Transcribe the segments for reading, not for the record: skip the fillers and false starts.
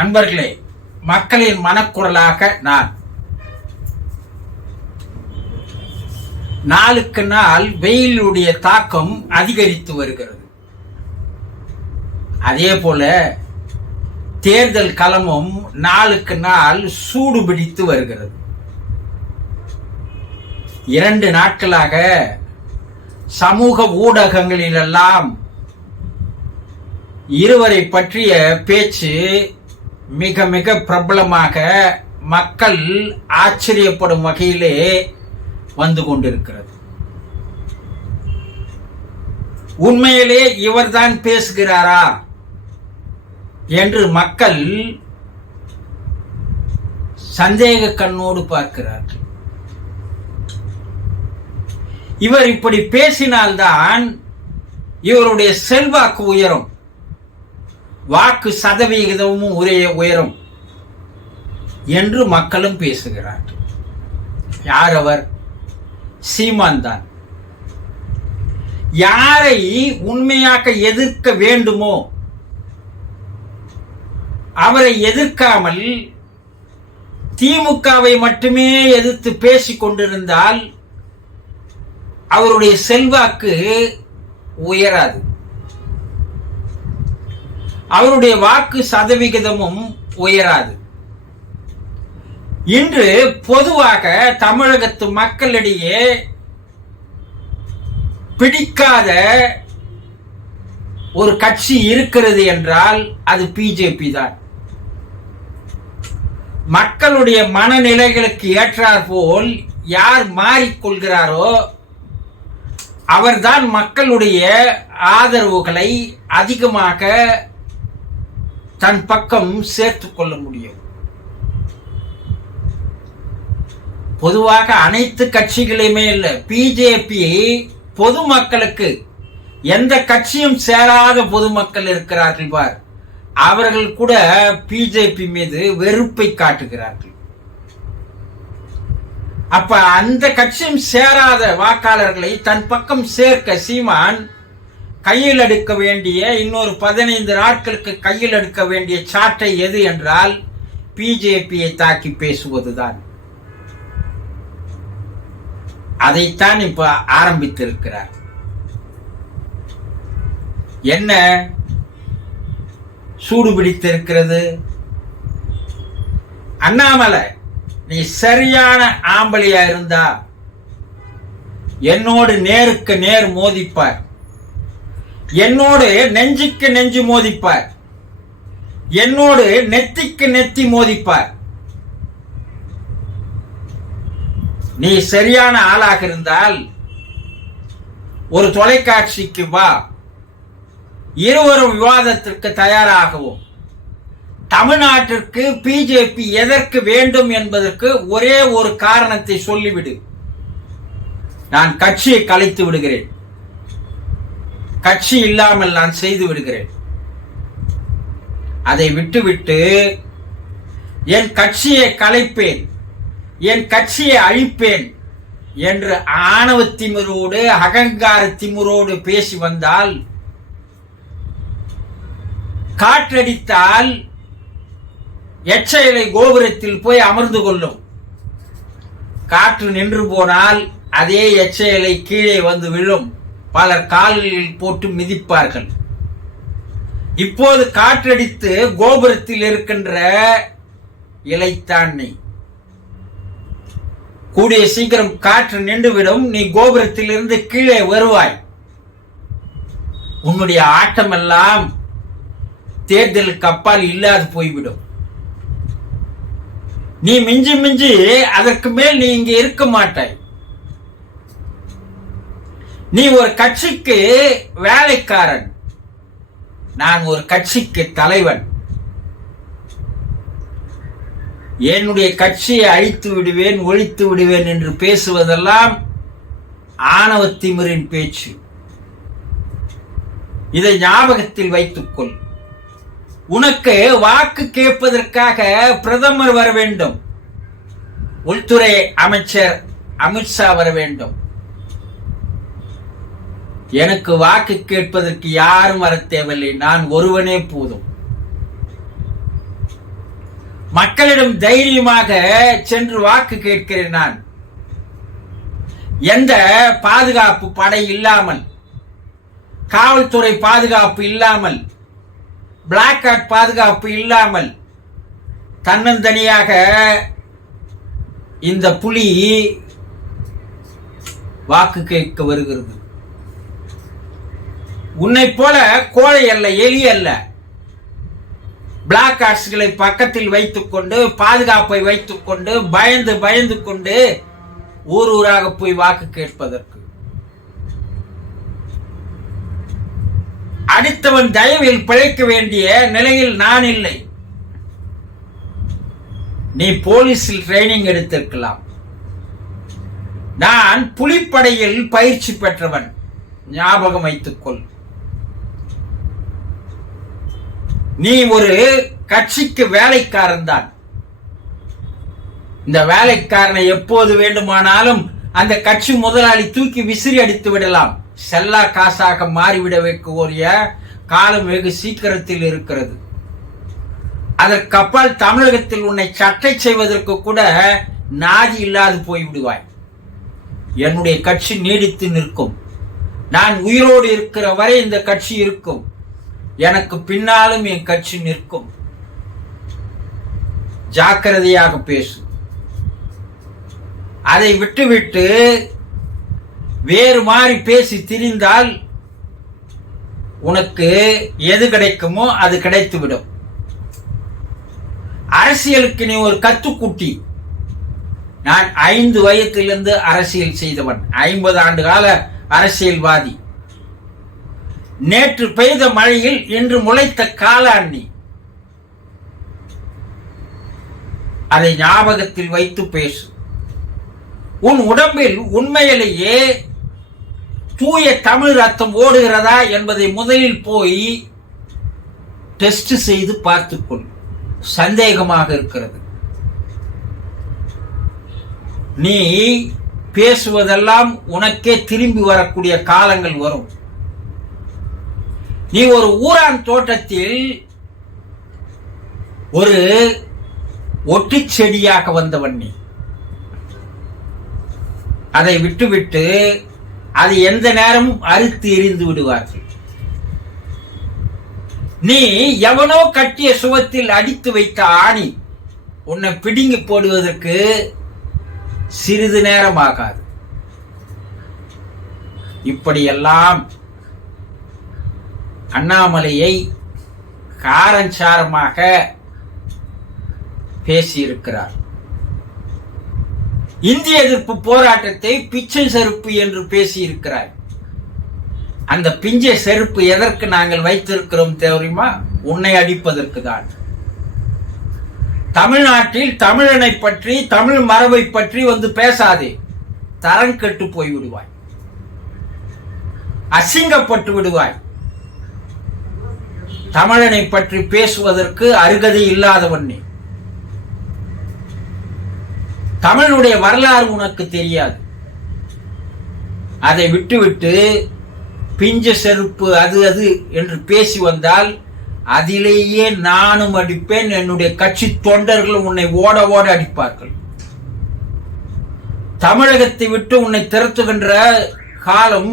அன்பர்களே, மக்களின் மனக்குரலாக நான். நாளுக்கு நாள் வெயிலுடைய தாக்கம் அதிகரித்து வருகிறது. அதே போல தேர்தல் களமும் நாளுக்கு நாள் சூடு பிடித்து வருகிறது. 2 நாட்களாக சமூக ஊடகங்களிலெல்லாம் இருவரை பற்றிய பேச்சு மிக மிக பிரபலமாக மக்கள் ஆச்சரியப்படும் வகையிலே வந்து கொண்டிருக்கிறது. உண்மையிலே இவர்தான் பேசுகிறாரா என்று மக்கள் சந்தேக கண்ணோடு பார்க்கிறார்கள். இவர் இப்படி பேசினால்தான் இவருடைய செல்வாக்கு உயரும், வாக்கு சதவிகிதமும் உயரும் என்று மக்களும் பேசுகிறார்கள். யார் அவர்? சீமான் தான். யாரை உண்மையாக எதிர்க்க வேண்டுமோ அவரை எதிர்க்காமல் திமுகவை மட்டுமே எதிர்த்து பேசிக் கொண்டிருந்தால் அவருடைய செல்வாக்கு உயராது, அவருடைய வாக்கு சதவிகிதமும் உயராது. இன்று பொதுவாக தமிழகத்து மக்களிடையே பிடிக்காத ஒரு கட்சி இருக்கிறது என்றால் அது பிஜேபி தான். மக்களுடைய மனநிலைகளுக்கு ஏற்றாற்போல் யார் மாறிக்கொள்கிறாரோ அவர்தான் மக்களுடைய ஆதரவுகளை அதிகமாக தன் பக்கம் சேர்த்துக் கொள்ள முடியும். பொதுவாக அனைத்து கட்சிகளையுமே இல்லை, பிஜேபி பொதுமக்களுக்கு, எந்த கட்சியும் சேராத பொதுமக்கள் இருக்கிறார்கள் பார், அவர்கள் கூட பிஜேபி மீது வெறுப்பை காட்டுகிறார்கள். அப்ப அந்த கட்சியும் சேராத வாக்காளர்களை தன் பக்கம் சேர்க்க சீமான் கையில் எடுக்க வேண்டிய இன்னொரு 15 நாட்களுக்கு கையில் எடுக்க வேண்டிய சாட்டை எது என்றால் பிஜேபியை தாக்கி பேசுவதுதான். அதைத்தான் இப்ப ஆரம்பித்திருக்கிறார். என்ன சூடு பிடித்திருக்கிறது? அண்ணாமலை, நீ சரியான ஆம்பளையா இருந்தா என்னோடு நேருக்கு நேர் மோதிப்பார், என்னோடு நெஞ்சுக்கு நெஞ்சு மோதிப்பார், என்னோடு நெத்திக்கு நெத்தி மோதிப்பார். நீ சரியான ஆளாக இருந்தால் ஒரு தொலைக்காட்சிக்கு வா, இருவரும் விவாதத்திற்கு தயாராகவும் தமிழ்நாட்டிற்கு பிஜேபி எதற்கு வேண்டும் என்பதற்கு ஒரே ஒரு காரணத்தை சொல்லிவிடு, நான் கட்சியை கலைத்து விடுகிறேன், கட்சி இல்லாமல் நான் செய்து விடுகிறேன். அதை விட்டுவிட்டு என் கட்சியை கலைப்பேன், என் கட்சியை அழிப்பேன் என்று ஆணவ திமிரோடு அகங்கார திமிரோடு பேசி வந்தால், காற்றடித்தால் எச்ச இலை கோபுரத்தில் போய் அமர்ந்து கொள்ளும், காற்று நின்று போனால் அதே எச்ச இலை கீழே வந்து விழும், பலர் காலில் போட்டு மிதிப்பார்கள். இப்போது காற்றடித்து கோபுரத்தில் இருக்கின்ற இலைத்தான் நீ. கூடிய சீக்கிரம் காற்று நின்றுவிடும், நீ கோபுரத்தில் இருந்து கீழே வருவாய். உன்னுடைய ஆட்டமெல்லாம் தேர்தலுக்கு அப்பால் இல்லாது போய்விடும். நீ மிஞ்சி மிஞ்சி அதற்கு மேல் நீ இங்கே இருக்க மாட்டாய். நீ ஒரு கட்சிக்கு வேலைக்காரன், நான் ஒரு கட்சிக்கு தலைவன். என்னுடைய கட்சியை அழித்து விடுவேன், ஒழித்து விடுவேன் என்று பேசுவதெல்லாம் ஆணவ திமிரின் பேச்சு. இதை ஞாபகத்தில் வைத்துக்கொள். உனக்கு வாக்கு கேட்பதற்காக பிரதமர் வர வேண்டும், உள்துறை அமைச்சர் அமித்ஷா வர வேண்டும். எனக்கு வாக்கு கேட்பதற்கு யாரும் வர தேவையில்லை, நான் ஒருவனே போதும். மக்களிடம் தைரியமாக சென்று வாக்கு கேட்கிறேன். நான் எந்த பாதுகாப்பு படை இல்லாமல், காவல்துறை பாதுகாப்பு இல்லாமல், பிளாக் கார்ட் பாதுகாப்பு இல்லாமல் தன்னந்தனியாக இந்த புலி வாக்கு கேட்க வருகிறது. உன்னை போல கோழை அல்ல, எலி அல்ல. பிளாக் கார்ட்ஸ்களை பக்கத்தில் வைத்துக் கொண்டு, பாதுகாப்பை வைத்துக் கொண்டு, பயந்து பயந்து கொண்டு ஊர் ஊராக போய் வாக்கு கேட்பதற்கு. அடுத்தவன் தயவில் பிழைக்க வேண்டிய நிலையில் நான் இல்லை. நீ போலீஸில் ட்ரைனிங் எடுத்திருக்கலாம். நான் புலிப்படையில் பயிற்சி பெற்றவன், ஞாபகம் வைத்துக்கொள். நீ ஒரு கட்சிக்கு வேலைக்காரன் தான். இந்த வேலைக்காரனை எப்போது வேண்டுமானாலும் அந்த கட்சி முதலாளி தூக்கி விசிறி அடித்து விடலாம். செல்லா காசாக மாறிவிட வைக்கக்கூடிய காலம் வெகு சீக்கிரத்தில் இருக்கிறது. அதற்கப்பால் தமிழகத்தில் உன்னை சட்டை செய்வதற்கு கூட நாதி இல்லாது போய்விடுவாய். என்னுடைய கட்சி நீடித்து நிற்கும். நான் உயிரோடு இருக்கிற வரை இந்த கட்சி இருக்கும். எனக்கு பின்னாலும் என் கட்சி நிற்கும். ஜாக்கிரதையாக பேசு. அதை விட்டுவிட்டு வேறு மாதிரி பேசி திரிந்தால் உனக்கு எது கிடைக்குமோ அது கிடைத்துவிடும். அரசியலுக்கு நீ ஒரு கத்துக்குட்டி. நான் 5 வயதிலிருந்து அரசியல் செய்தவன், 50 ஆண்டு கால அரசியல்வாதி. நேற்று பெய்த மழையில் இன்று முளைத்த காளான். அதை ஞாபகத்தில் வைத்து பேசு. உன் உடம்பில் உண்மையிலேயே தூய தமிழ் ரத்தம் ஓடுகிறதா என்பதை முதலில் போய் டெஸ்ட் செய்து பார்த்துக்கொள். சந்தேகமாக இருக்கிறது. நீ பேசுவதெல்லாம் உனக்கே திரும்பி வரக்கூடிய காலங்கள் வரும். நீ ஒரு ஊரான் தோட்டத்தில் ஒரு ஒட்டு செடியாக வந்தவன். நீ அதை விட்டுவிட்டு அது எந்த நேரமும் அறுத்து எறிந்து விடுவார்கள். நீ எவனோ கட்டிய சுவத்தில் அடித்து வைத்த ஆணி. உன்னை பிடுங்கி போடுவதற்கு சிறிது நேரம் ஆகாது. இப்படியெல்லாம் அண்ணாமலையை காரஞ்சாரமாக பேசியிருக்கிறார். இந்திய எதிர்ப்பு போராட்டத்தை பிச்சை செருப்பு என்று பேசியிருக்கிறார். அந்த பிஞ்சை செருப்பு எதற்கு நாங்கள் வைத்திருக்கிறோம் தெரியுமா? உன்னை அடிப்பதற்கு தான். தமிழ்நாட்டில் தமிழனை பற்றி, தமிழ் மரபை பற்றி வந்து பேசாதே. தரம் கெட்டு போய் விடுவாய், அசிங்கப்பட்டு விடுவாய். தமிழனை பற்றி பேசுவதற்கு அருகதை இல்லாதவன் நீ. தமிழுடைய வரலாறு உனக்கு தெரியாது. அதை விட்டுவிட்டு பிஞ்ச செருப்பு அது அது என்று பேசி வந்தால் அதிலேயே நானும் அடிப்பேன், என்னுடைய கட்சி தொண்டர்கள் உன்னை ஓட ஓட அடிப்பார்கள். தமிழகத்தை விட்டு உன்னை திரட்டுகின்ற காலம்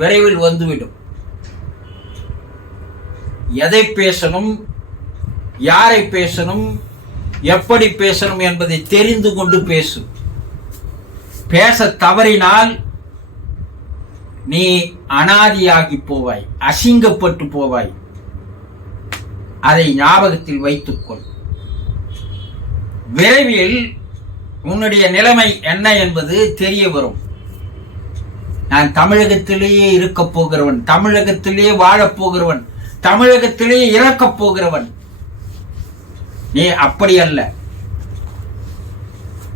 விரைவில் வந்துவிடும். எதை பேசணும், யாரை பேசணும், எப்படி பேசணும் என்பதை தெரிந்து கொண்டு பேசு. பேச தவறினால் நீ அனாதியாகி போவாய், அசிங்கப்பட்டு போவாய். அதை ஞாபகத்தில் வைத்துக்கொள். விரைவில் உன்னுடைய நிலைமை என்ன என்பது தெரிய வரும். நான் தமிழகத்திலேயே இருக்கப் போகிறவன், தமிழகத்திலேயே வாழப் போகிறவன், தமிழகத்திலேயே இறக்கப் போகிறவன். நீ அப்படி அல்ல.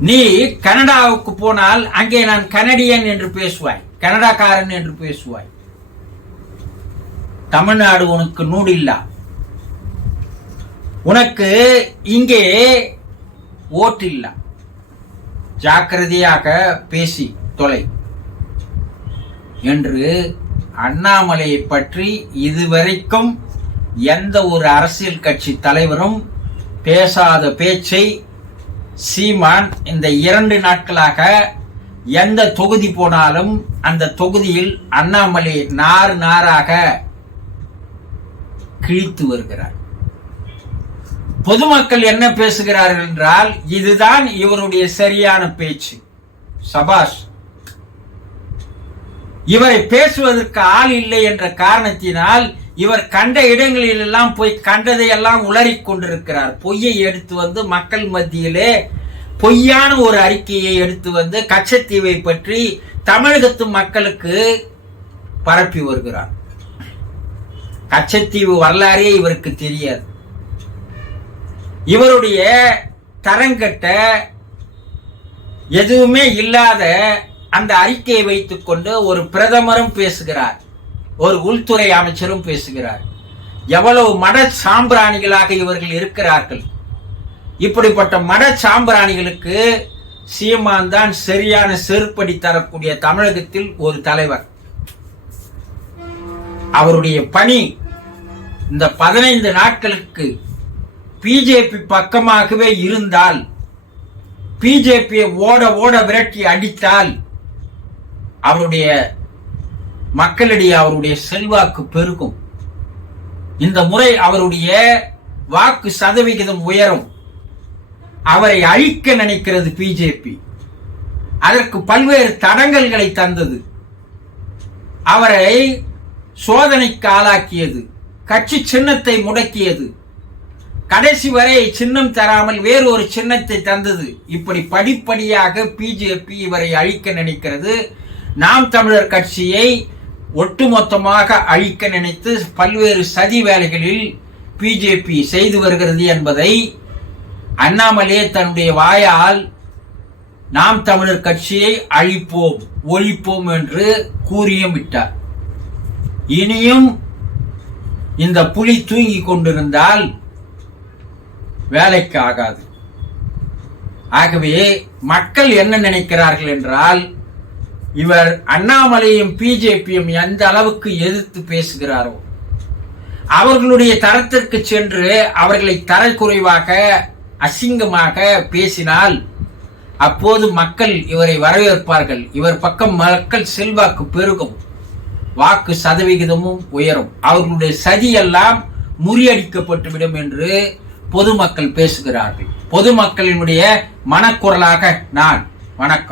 நீ கனடாவுக்கு போனால் அங்கே நான் கனடியன் என்று பேசுவாய், கனடாக்காரன் என்று பேசுவாய். தமிழ்நாடு உனக்கு நூடில்லா. உனக்கு இங்கே ஓட்டில்ல. ஜாக்கிரதையாக பேசி தொலை என்று அண்ணாமலையை பற்றி இதுவரைக்கும் எந்த ஒரு அரசியல் கட்சி தலைவரும் பேசாத பேச்சை சீமான் இந்த 2 நாட்களாக எந்த தொகுதி போனாலும் அந்த தொகுதியில் அண்ணாமலை நாராக கிழித்து வருகிறார். பொதுமக்கள் என்ன பேசுகிறார்கள் என்றால், இதுதான் இவருடைய சரியான பேச்சு. சபாஷ், இவரை பேசுவதற்கு ஆள் இல்லை என்ற காரணத்தினால் இவர் கண்ட இடங்களில் எல்லாம் போய் கண்டதையெல்லாம் உளறிக் கொண்டிருக்கிறார். பொய்யை எடுத்து வந்து மக்கள் மத்தியிலே பொய்யான ஒரு அறிக்கையை எடுத்து வந்து கச்சத்தீவை பற்றி தமிழகத்து மக்களுக்கு பரப்பி வருகிறார். கச்சத்தீவு வரலாறே இவருக்கு தெரியாது. இவருடைய தரங்கட்ட எதுவுமே இல்லாத அந்த அறிக்கையை வைத்துக் கொண்டு ஒரு பிரதமரும் பேசுகிறார், ஒரு உள்துறை அமைச்சரும் பேசுகிறார். எவ்வளவு மட சாம்பிராணிகளாக இவர்கள் இருக்கிறார்கள். இப்படிப்பட்ட மட சாம்பிராணிகளுக்கு சீமான் தான் சரியான செருப்படி தரக்கூடிய தமிழகத்தில் ஒரு தலைவர். அவருடைய பணி இந்த 15 நாட்களுக்கு பிஜேபி பக்கமாகவே இருந்தால், பிஜேபியை ஓட விரட்டி அடித்தால் அவருடைய மக்களிடையே அவருடைய செல்வாக்கு பெருகும். இந்த முறை அவருடைய வாக்கு சதவிகிதம் உயரும். அவரை அழிக்க நினைக்கிறது பிஜேபி. அதற்கு பல்வேறு தடங்கல்களை தந்தது. அவரை சோதனைக்கு ஆளாக்கியது. கட்சி சின்னத்தை முடக்கியது. கடைசி வரை சின்னம் தராமல் வேறு ஒரு சின்னத்தை தந்தது. இப்படி படிப்படியாக பிஜேபி இவரை அழிக்க நினைக்கிறது. நாம் தமிழர் கட்சியை ஒட்டுமொத்தமாக அழிக்க நினைத்து பல்வேறு சதி வேலைகளில் பிஜேபி செய்து வருகிறது என்பதை அண்ணாமலே தன்னுடைய வாயால் நாம் தமிழர் கட்சியை அழிப்போம், ஒழிப்போம் என்று கூறியும் விட்டார். இனியும் இந்த புலி தூங்கிக் கொண்டிருந்தால் வேலைக்கு ஆகாது. ஆகவே மக்கள் என்ன நினைக்கிறார்கள் என்றால், இவர் அண்ணாமலையும் பிஜேபியும் எந்த அளவுக்கு எதிர்த்து பேசுகிறாரோ, அவர்களுடைய தரத்திற்கு சென்று அவர்களை தரக்குறைவாக அசிங்கமாக பேசினால் அப்போது மக்கள் இவரை வரவேற்பார்கள். இவர் பக்கம் மக்கள் செல்வாக்கு பெருகும், வாக்கு சதவிகிதமும் உயரும், அவர்களுடைய சதியெல்லாம் முறியடிக்கப்பட்டுவிடும் என்று பொதுமக்கள் பேசுகிறார்கள். பொதுமக்களினுடைய மனக்குரலாக நான். வணக்கம்.